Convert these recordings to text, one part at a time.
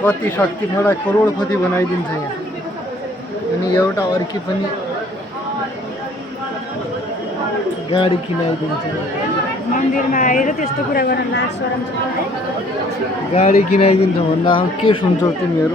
कति शक्ति मलाई करोडपति बनाइदिन्छ यहाँ। अनि एउटा अर्की पनि गाडी किनाइदिन्छ। मन्दिरमा आएर त्यस्तो कुरा गर्न लाज शरम छ है। गाडी किनाइदिन्छ भन्दा के सुन्छौ तिमीहरू?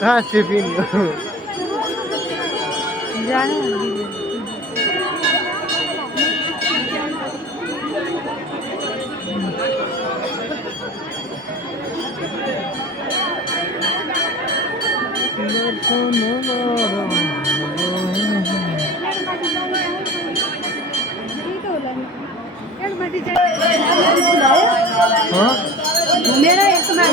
कहाँ चेपिने मेरा यसमा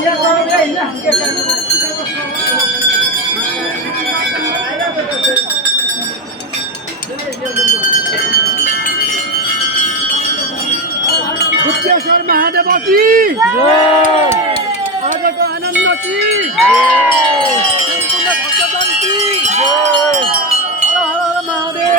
गुप्तेश्वर महादेव की आजको आनन्द की सम्पूर्ण भक्तजन की हर हर महादेव।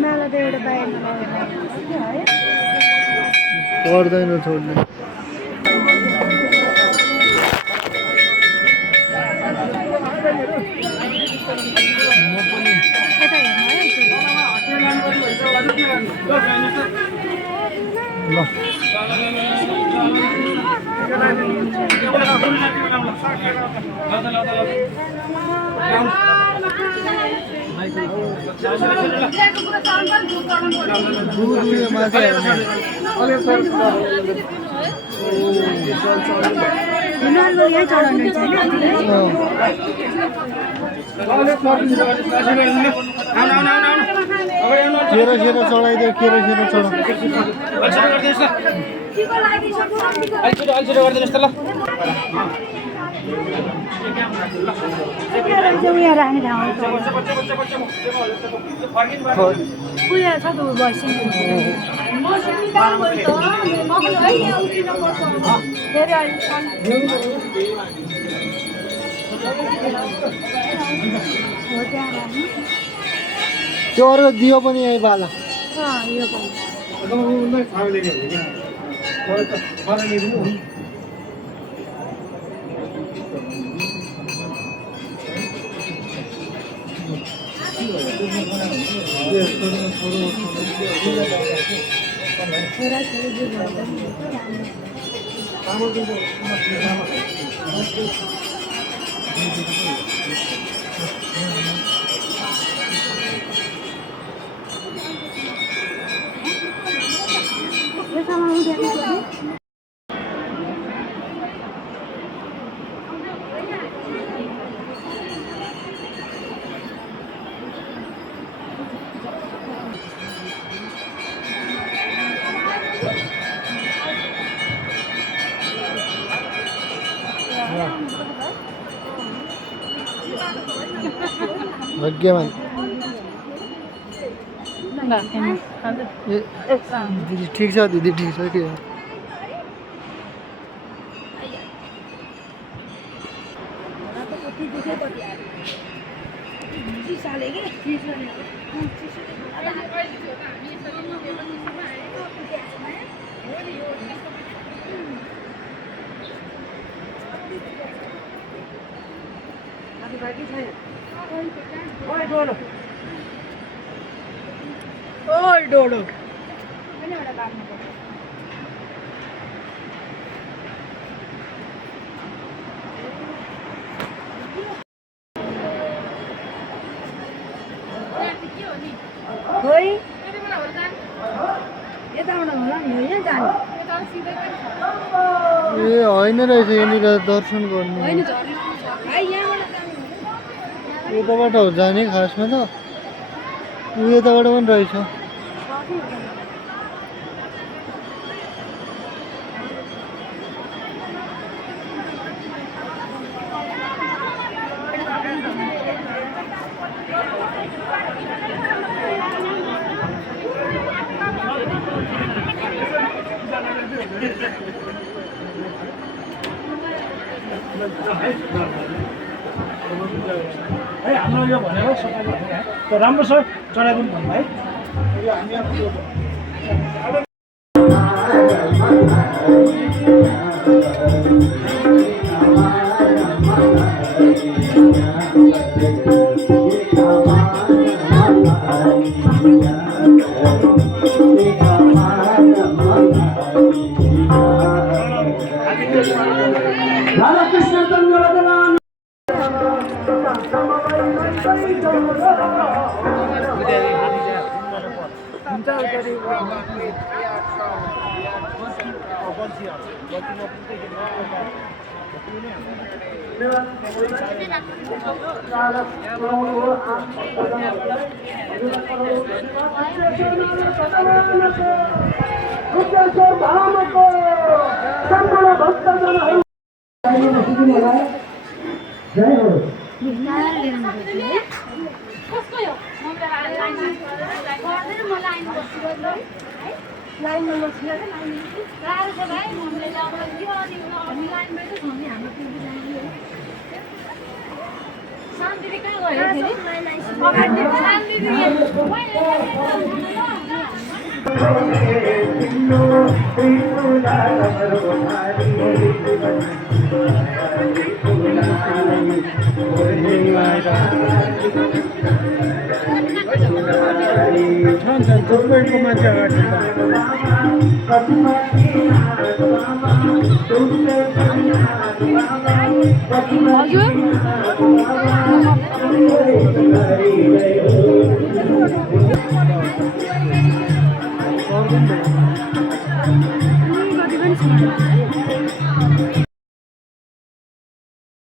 मलाई त एउटा बाहिर पर्दैन छोड्ने। यही चढाउनु छ खेरो खेरो चढाइदियो खेरो खेरो चढाउ उयो राख्ने ठाउँ उयो छ त भइसक्यो त्यो अर्को दियो पनि यही बाला यो पनि भाग्यवान दिदी ठिक छ दिदी ठिक छ के ओइ डोडो खोइ यताबाट होला नि यहाँ जाने ए होइन रहेछ यहाँनिर दर्शन गर्नु यताबाट हो जाने खासमा त ऊ यताबाट पनि रहेछ है हाम्रो यो भनेर सबै राम्रो छ चढाइदिनु भन्नु है यो हामी हजुर